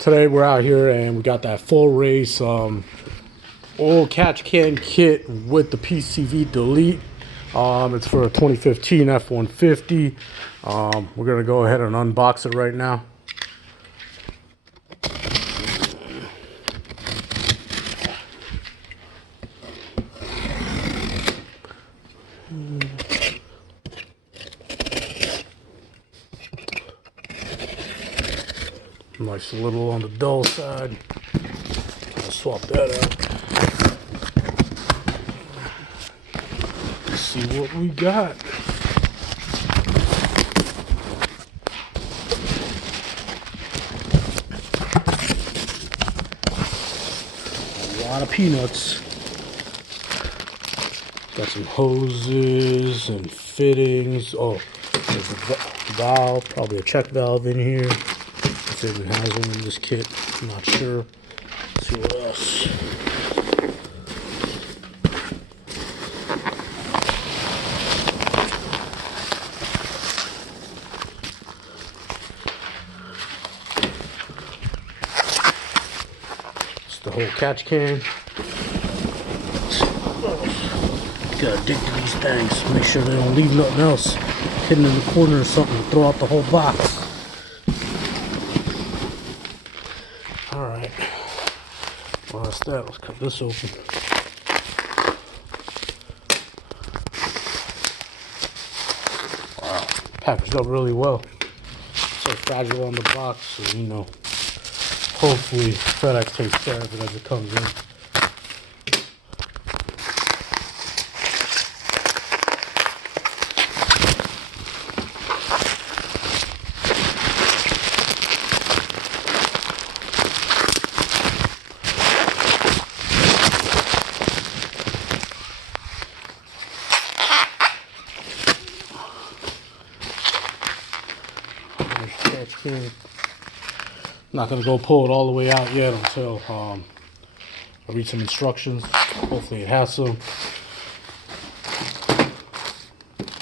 Today we're out here and we got that full race oil catch can kit with the PCV delete. It's for a 2015 F-150. We're gonna go ahead and unbox it right now. Nice, a little on the dull side. I'll swap that out. Let's see what we got. A lot of peanuts. Got some hoses and fittings. Oh, there's a valve, probably a check valve in here. If it even has one in this kit, I'm not sure. Let's see what else. It's the whole catch can. Gotta dig to these things, make sure they don't leave nothing else hidden in the corner or something to throw out the whole box. Alright, well that's that. Let's cut this open. Wow, packaged up really well. So fragile on the box, so you know, hopefully FedEx takes care of it as it comes in. Not gonna go pull it all the way out yet until I read some instructions. Hopefully it has some.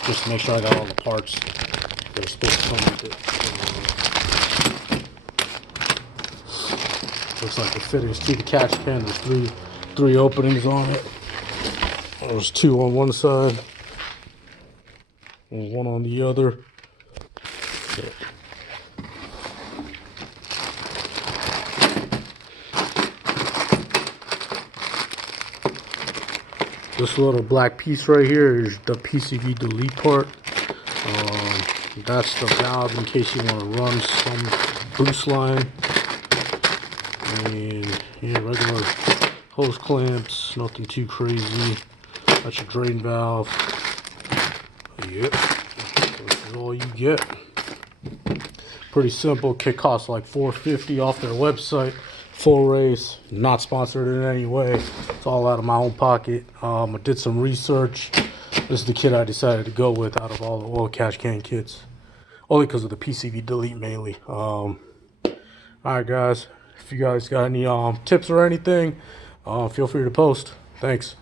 Just to make sure I got all the parts that are supposed to come with it. Looks like the fittings to the catch can. There's three openings on it. There's two on one side and one on the other. Yeah. This little black piece right here is the PCV delete part. That's the valve in case you want to run some boost line. And yeah, regular hose clamps, nothing too crazy. That's your drain valve. Yep, this is all you get. Pretty simple. Kit costs like $4.50 off their website. Full race, not sponsored in any way. It's all out of my own pocket. I did some research. This is the kit I decided to go with out of all the oil catch can kits, only because of the PCV delete mainly. All right, guys. If you guys got any tips or anything, feel free to post. Thanks.